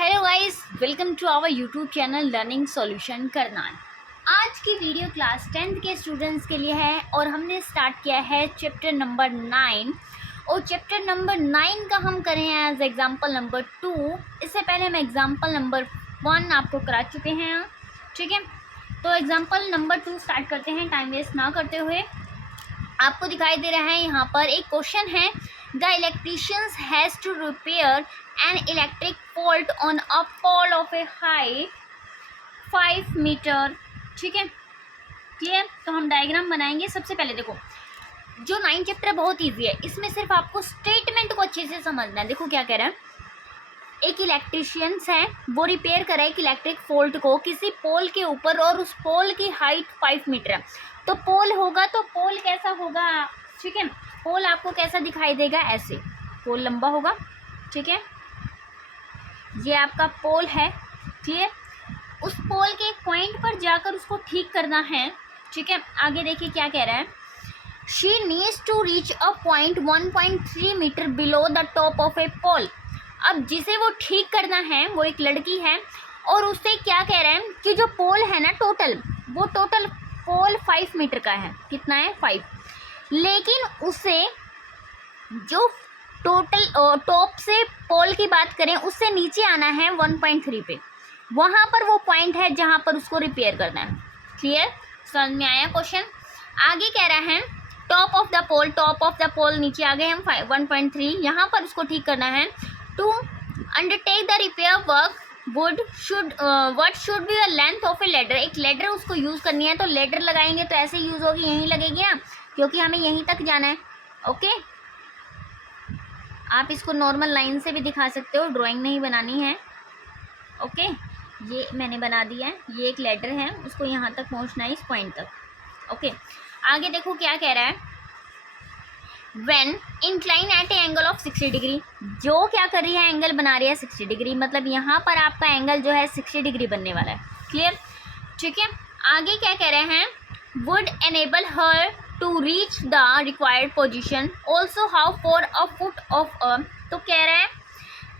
Hello guys, welcome to our YouTube channel learning solution Karnal. आज की video class 10th के students के लिए है और हमने स्टार्ट किया है चैप्टर नंबर 9 और चैप्टर नंबर 9 का हम करें हैं एज एग्जांपल नंबर 2। इससे पहले हम एग्जांपल नंबर 1 आपको करा चुके हैं, ठीक है। तो एग्जांपल नंबर 2 स्टार्ट करते हैं टाइम वेस्ट ना करते हुए। आपको दिखाई दे रहा है यहाँ पर एक क्वेश्चन है, the electricians has to repair an electric fault on a pole of a height 5 metre, ठीक है। क्लियर? तो हम डायग्राम बनाएंगे। सबसे पहले देखो, जो 9 चैप्टर बहुत ईजी है, इसमें सिर्फ आपको स्टेटमेंट को अच्छे से समझना है। देखो क्या कह रहा है, एक इलेक्ट्रिशियंस है, वो रिपेयर कर रहा है एक इलेक्ट्रिक फॉल्ट को किसी पोल के ऊपर और उस पोल की हाइट 5 मीटर है। तो पोल होगा तो पोल कैसा होगा, ठीक है। पोल आपको कैसा दिखाई देगा, ऐसे पोल लंबा होगा, ठीक है। ये आपका पोल है, क्लियर। उस पोल के एक पॉइंट पर जाकर उसको ठीक करना है, ठीक है। आगे देखिए क्या कह रहा है, she needs to reach a point 1.3 metre below the top of a pole. अब जिसे वो ठीक करना है वो एक लड़की है और उससे क्या कह रहे हैं कि जो पोल है ना, वो टोटल पोल 5 मीटर का है। कितना है? 5। लेकिन उसे जो टोटल टॉप से पोल की बात करें, उससे नीचे आना है 1.3 पे। वहाँ पर वो पॉइंट है जहाँ पर उसको रिपेयर करना है। क्लियर? समझ में आया क्वेश्चन? आगे कह रहा है टॉप ऑफ द पोल नीचे आ गए हम 1.3, यहाँ पर उसको ठीक करना है। To undertake the repair work what should be the length of a ladder। एक लेडर उसको यूज़ करनी है, तो लेडर लगाएंगे तो ऐसे यूज़ होगी, यहीं लगेगी ना, क्योंकि हमें यहीं तक जाना है। ओके, आप इसको नॉर्मल लाइन से भी दिखा सकते हो, ड्राइंग नहीं बनानी है। ओके, ये मैंने बना दिया है, ये एक लेडर है, उसको यहाँ तक पहुँचना है, इस पॉइंट तक। ओके, आगे देखो क्या कह रहा है, When incline at a angle of 60 degree, जो क्या कर रही है, एंगल बना रही है 60 डिग्री, मतलब यहाँ पर आपका एंगल जो है 60 डिग्री बनने वाला है। क्लियर? ठीक है। आगे क्या कह रहे हैं, would enable her to reach the required position also how for a foot of a। तो कह रहे हैं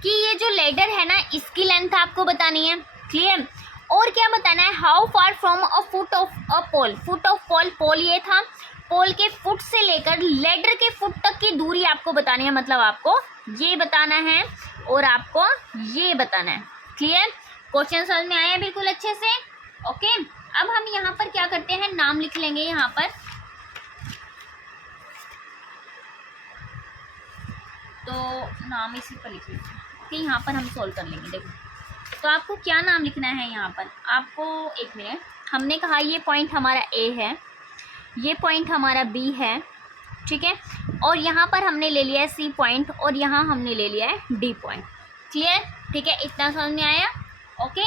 कि ये जो लेडर है ना, इसकी लेंथ आपको बतानी है। क्लियर? और क्या बताना है, how far from a foot of a pole. Foot of pole ये था, पोल के फुट से लेकर लेडर के फुट तक की दूरी आपको बतानी है, मतलब आपको ये बताना है और आपको ये बताना है। क्लियर? क्वेश्चन समझ में आया बिल्कुल अच्छे से? ओके, अब हम यहाँ पर क्या करते हैं, नाम लिख लेंगे यहाँ पर। तो नाम इसी पर लिख लेंगे, ओके। यहाँ पर हम सोल्व कर लेंगे। देखो, तो आपको क्या नाम लिखना है यहाँ पर, आपको एक मिनट, हमने कहा ये पॉइंट हमारा ए है, ये पॉइंट हमारा बी है, ठीक है। और यहाँ पर हमने ले लिया है सी पॉइंट और यहाँ हमने ले लिया है डी पॉइंट। क्लियर? ठीक है, इतना समझ में आया? ओके,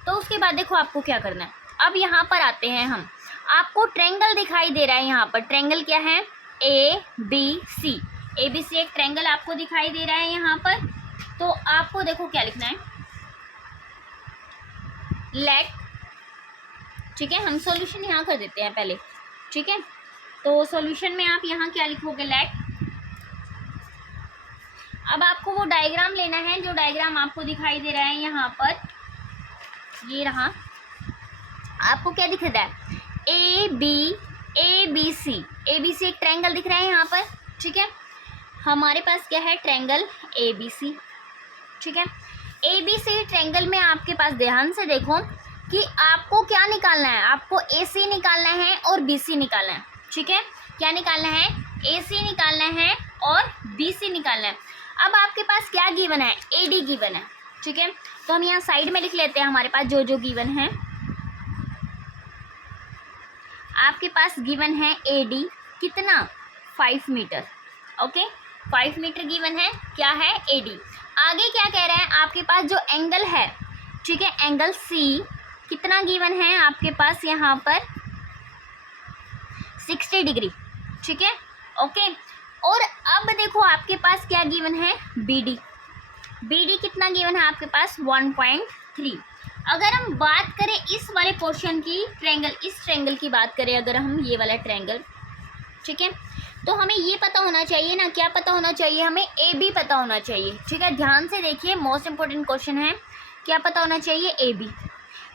तो उसके बाद देखो आपको क्या करना है। अब यहाँ पर आते हैं हम, आपको ट्रायंगल दिखाई दे रहा है यहाँ पर। ट्रायंगल क्या है, A B C. A B C एक ट्रायंगल आपको दिखाई दे रहा है यहाँ पर। तो आपको देखो क्या लिखना है, लेट, ठीक है। हम सॉल्यूशन यहाँ कर देते हैं पहले, ठीक है। तो सॉल्यूशन में आप यहाँ क्या लिखोगे, लेट। अब आपको वो डायग्राम लेना है जो डायग्राम आपको दिखाई दे रहा है यहाँ पर, ये रहा। आपको क्या दिख रहा है, ए बी सी एक ट्रायंगल दिख रहा है यहाँ पर, ठीक है। हमारे पास क्या है, ट्रायंगल ए बी सी, ठीक है। ए बी सी ट्रायंगल में आपके पास ध्यान से देखो कि आपको क्या निकालना है, आपको ए सी निकालना है और बी सी निकालना है, ठीक है। क्या निकालना है, ए सी निकालना है और बी सी निकालना है। अब आपके पास क्या गिवन है, ए डी गिवन है, ठीक है। तो हम यहाँ साइड में लिख लेते हैं हमारे पास जो जो गिवन है। आपके पास गिवन है ए डी, कितना, 5 मीटर। ओके, 5 मीटर गिवन है, क्या है, ए डी। आगे क्या कह रहा है, आपके पास जो एंगल है, ठीक है, एंगल सी कितना गिवन है आपके पास यहाँ पर, 60 डिग्री, ठीक है। ओके, और अब देखो आपके पास क्या गिवन है, बी डी कितना गिवन है आपके पास, 1.3। अगर हम बात करें इस वाले पोर्शन की, ट्रायंगल, इस ट्रायंगल की बात करें अगर हम, ये वाला ट्रायंगल, ठीक है, तो हमें ये पता होना चाहिए ना, क्या पता होना चाहिए हमें, ए बी पता होना चाहिए। ठीक है, ध्यान से देखिए, मोस्ट इंपॉर्टेंट क्वेश्चन है, क्या पता होना चाहिए, ए बी।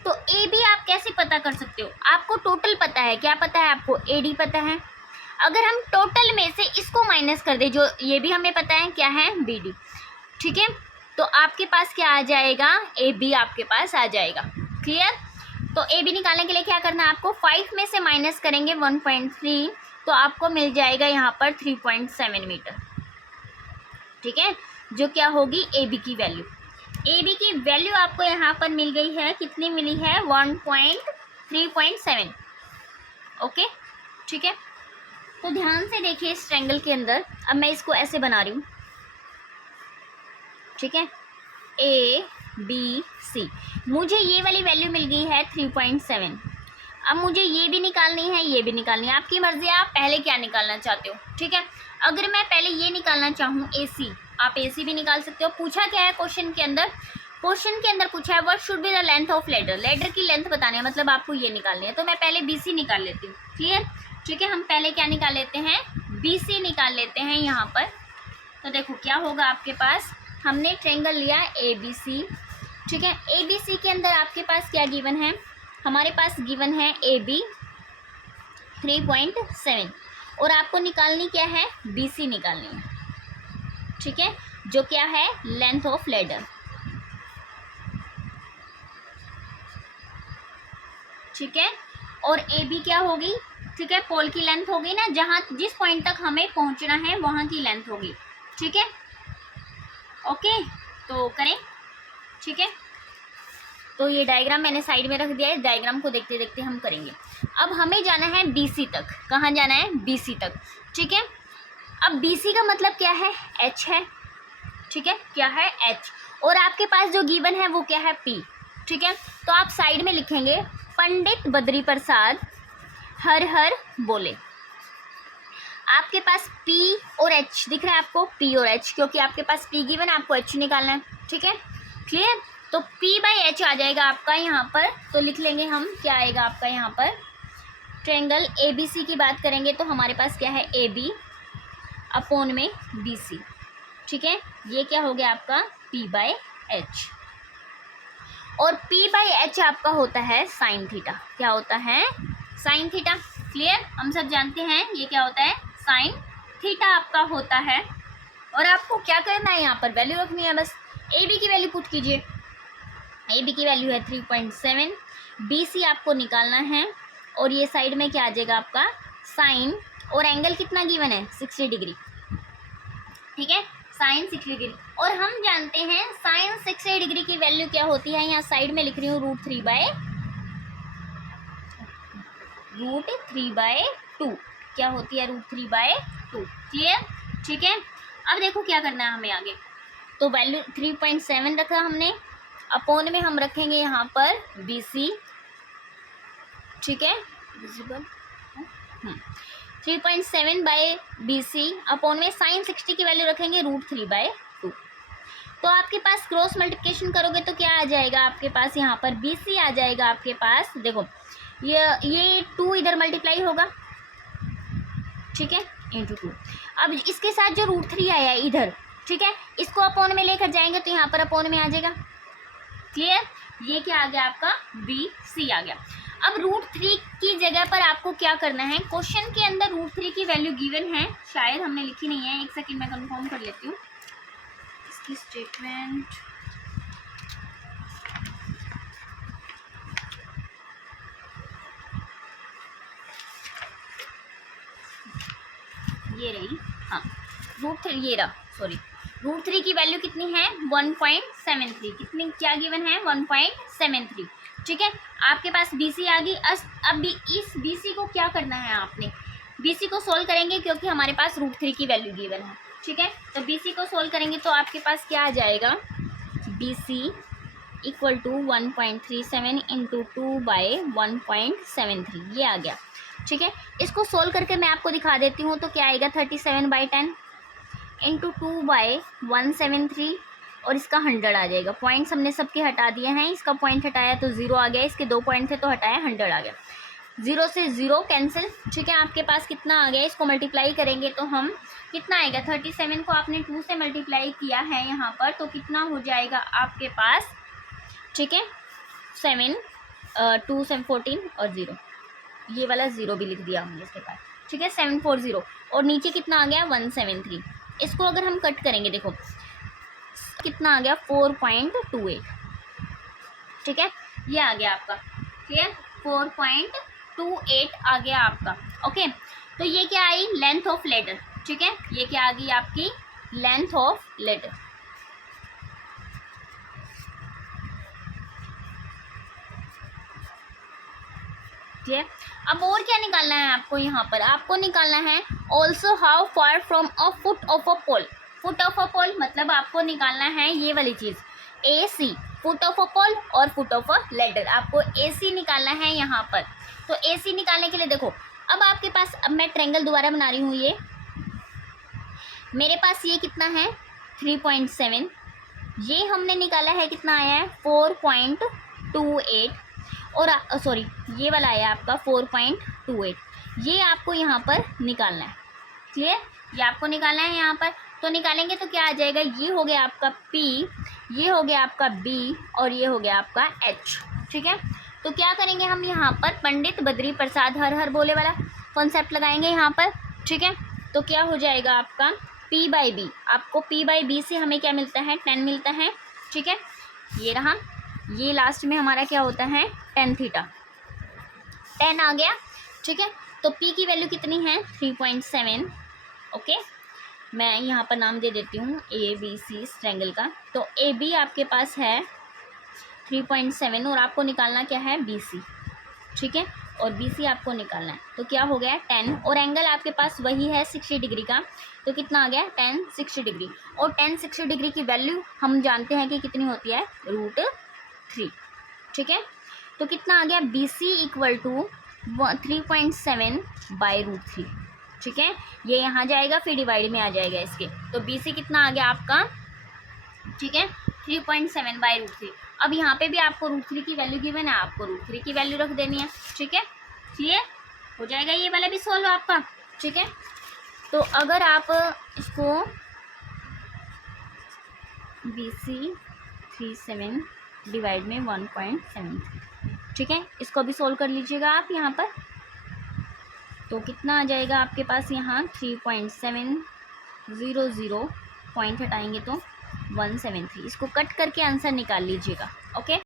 तो ए बी आप कैसे पता कर सकते हो, आपको टोटल पता है, क्या पता है आपको, ए डी पता है। अगर हम टोटल में से इसको माइनस कर दे, जो ये भी हमें पता है क्या है, बी डी। ठीक है, तो आपके पास क्या आ जाएगा, ए बी आपके पास आ जाएगा। क्लियर। तो ए बी निकालने के लिए क्या करना है आपको, 5 में से माइनस करेंगे 1.3, तो आपको मिल जाएगा यहाँ पर 3.7 मीटर। ठीक है, जो क्या होगी, ए बी की वैल्यू। ए बी की वैल्यू आपको यहाँ पर मिल गई है, कितनी मिली है, 3.7। ओके, ठीक है। तो ध्यान से देखिए इस ट्रायंगल के अंदर, अब मैं इसको ऐसे बना रही हूँ। ठीक है, ए बी सी, मुझे ये वाली वैल्यू मिल गई है 3.7। अब मुझे ये भी निकालनी है, ये भी निकालनी है, आपकी मर्जी है, आप पहले क्या निकालना चाहते हो। ठीक है, अगर मैं पहले ये निकालना चाहूँ ए सी, आप ए सी भी निकाल सकते हो। पूछा क्या है क्वेश्चन के अंदर, क्वेश्चन के अंदर पूछा है what should be the length of ladder, ladder की लेंथ बतानी है, मतलब आपको ये निकालनी है। तो मैं पहले बी सी निकाल लेती हूँ। क्लियर। ठीक है, हम पहले क्या निकाल लेते हैं, बी सी निकाल लेते हैं यहाँ पर। तो देखो क्या होगा आपके पास, हमने ट्रायंगल लिया ए बी सी। ठीक है, ए बी सी के अंदर आपके पास क्या गिवन है, हमारे पास गिवन है ए बी 3.7, और आपको निकालनी क्या है, बी सी निकालनी है। ठीक है, जो क्या है, लेंथ ऑफ लेडर। ठीक है, और ए बी क्या होगी, ठीक है, पोल की लेंथ होगी ना, जहाँ जिस पॉइंट तक हमें पहुँचना है वहाँ की लेंथ होगी। ठीक है, ओके, तो करें। ठीक है, तो ये डायग्राम मैंने साइड में रख दिया है, डायग्राम को देखते देखते हम करेंगे। अब हमें जाना है BC तक, कहाँ जाना है, BC तक। ठीक है, अब BC का मतलब क्या है, H है। ठीक है, क्या है, H, और आपके पास जो गिवन है वो क्या है, P। ठीक है, तो आप साइड में लिखेंगे पंडित बद्री प्रसाद हर हर बोले। आपके पास P और H दिख रहा है आपको, P और H, क्योंकि आपके पास P गिवन है, आपको H निकालना है। ठीक है, क्लियर। तो P/H आ जाएगा आपका यहाँ पर, तो लिख लेंगे हम, क्या आएगा आपका यहाँ पर, ट्रायंगल ABC की बात करेंगे तो हमारे पास क्या है, AB अपॉन में BC। ठीक है, ये क्या हो गया आपका, P/H, और P/H आपका होता है साइन थीटा। क्या होता है, साइन थीटा। क्लियर, हम सब जानते हैं ये क्या होता है, साइन थीटा आपका होता है। और आपको क्या करना है, यहाँ पर वैल्यू रखनी है बस। AB की वैल्यू पुट कीजिए, AB की वैल्यू है 3.7, BC आपको निकालना है, और ये साइड में क्या आ जाएगा आपका, साइन, और एंगल कितना गिवन है, 60 डिग्री। ठीक है, साइन 60 डिग्री, और हम जानते हैं साइन 60 डिग्री की वैल्यू क्या होती है, यहाँ साइड में लिख रही हूँ √3/2। क्या होती है, √3/2। क्लियर। ठीक है, अब देखो क्या करना है हमें आगे। तो वैल्यू 3.7 रखा हमने, अपॉन में हम रखेंगे यहाँ पर BC। ठीक है, विजिबल 3.7/BC अपॉन में साइन 60 की वैल्यू रखेंगे √3/2। तो आपके पास क्रॉस मल्टीप्लिकेशन करोगे तो क्या आ जाएगा आपके पास, यहाँ पर BC आ जाएगा आपके पास। देखो ये 2 इधर मल्टीप्लाई होगा। ठीक है, इंटू 2। अब इसके साथ जो √3 आया है इधर, ठीक है, इसको अपॉन में लेकर जाएंगे तो यहाँ पर अपॉन में आ जाएगा। क्लियर, ये क्या आ गया आपका, BC आ गया। अब √3 की जगह पर आपको क्या करना है, क्वेश्चन के अंदर √3 की वैल्यू गिवन है, शायद हमने लिखी नहीं है, एक सेकंड में कंफर्म कर लेती हूँ इसकी स्टेटमेंट। ये रही, हाँ, √3 ये रहा, सॉरी, √3 की वैल्यू कितनी है, 1.73। कितनी, क्या गिवन है, 1.73। ठीक है, आपके पास BC आ गई। अब इस BC को क्या करना है आपने, BC को सोल्व करेंगे क्योंकि हमारे पास √3 की वैल्यू गिवन है। ठीक है, तो BC को सोल्व करेंगे तो आपके पास क्या आ जाएगा, BC इक्वल टू 1.37 इंटू 2/1.73, ये आ गया। ठीक है, इसको सोल्व करके मैं आपको दिखा देती हूँ, तो क्या आएगा, 37/10 इंटू 2/173, और इसका 100 आ जाएगा। पॉइंट्स हमने सबके हटा दिए हैं, इसका पॉइंट हटाया तो 0 आ गया, इसके 2 पॉइंट थे तो हटाया 100 आ गया। 0 से 0 कैंसिल, ठीक है। आपके पास कितना आ गया, इसको मल्टीप्लाई करेंगे तो हम कितना आएगा, 37 को आपने 2 से मल्टीप्लाई किया है यहाँ पर, तो कितना हो जाएगा आपके पास, ठीक है। 7 2 7 14 और 0, ये वाला 0 भी लिख दिया हमने इसके पास, ठीक है। 740 और नीचे कितना आ गया 173। इसको अगर हम कट करेंगे, देखो कितना आ गया 4.28, ठीक है। ये आ गया आपका, ठीक है, 4.28 आ गया आपका। ओके, तो ये क्या आई, लेंथ ऑफ लेटर, ठीक है। ये क्या आ गई आपकी, लेंथ ऑफ लेटर। ठीक है, अब और क्या निकालना है आपको, यहाँ पर आपको निकालना है also how far from a foot of a pole. Foot of a pole मतलब आपको निकालना है ये वाली चीज़, ए सी, फुट ऑफ अ पोल और फुट ऑफ अ लेडर, आपको ए सी निकालना है यहाँ पर। तो ए सी निकालने के लिए देखो, अब आपके पास, अब मैं ट्रायंगल दोबारा बना रही हूँ, ये मेरे पास ये कितना है 3.7, ये हमने निकाला है कितना आया है 4.28, और सॉरी ये वाला आया आपका 4.28, ये आपको यहाँ पर निकालना है, क्लियर, ये आपको निकालना है यहाँ पर। तो निकालेंगे तो क्या आ जाएगा, ये हो गया आपका P, ये हो गया आपका B और ये हो गया आपका H, ठीक है। तो क्या करेंगे हम यहाँ पर, पंडित बद्री प्रसाद हर हर बोले वाला कॉन्सेप्ट लगाएंगे यहाँ पर, ठीक है। तो क्या हो जाएगा आपका P/B, आपको P/B से हमें क्या मिलता है 10 मिलता है, ठीक है। ये रहा, ये लास्ट में हमारा क्या होता है tan थीटा, 10 आ गया, ठीक है। तो P की वैल्यू कितनी है 3.7, ओके। मैं यहाँ पर नाम दे देती हूँ ABC इस ट्रायंगल का। तो AB आपके पास है 3.7 और आपको निकालना क्या है BC, ठीक है, और BC आपको निकालना है। तो क्या हो गया 10, और एंगल आपके पास वही है 60 डिग्री का, तो कितना आ गया tan 60 डिग्री, और tan 60 डिग्री की वैल्यू हम जानते हैं कि कितनी होती है √3, ठीक है। तो कितना आ गया BC इक्वल टू 3.7 बाई √3, ठीक है। ये यहाँ जाएगा फिर डिवाइड में आ जाएगा इसके, तो BC कितना आ गया आपका, ठीक है 3.7 बाई √3। अब यहाँ पे भी आपको √3 की वैल्यू गिवन है, आपको √3 की वैल्यू रख देनी है, ठीक है। क्लियर हो जाएगा, ये वाला भी सॉल्व आपका, ठीक है। तो अगर आप इसको BC 37 डिवाइड में 1.73, ठीक है, इसको भी सोल्व कर लीजिएगा आप यहाँ पर। तो कितना आ जाएगा आपके पास यहाँ 3.700, पॉइंट हटाएंगे तो 173, इसको कट करके आंसर निकाल लीजिएगा, ओके।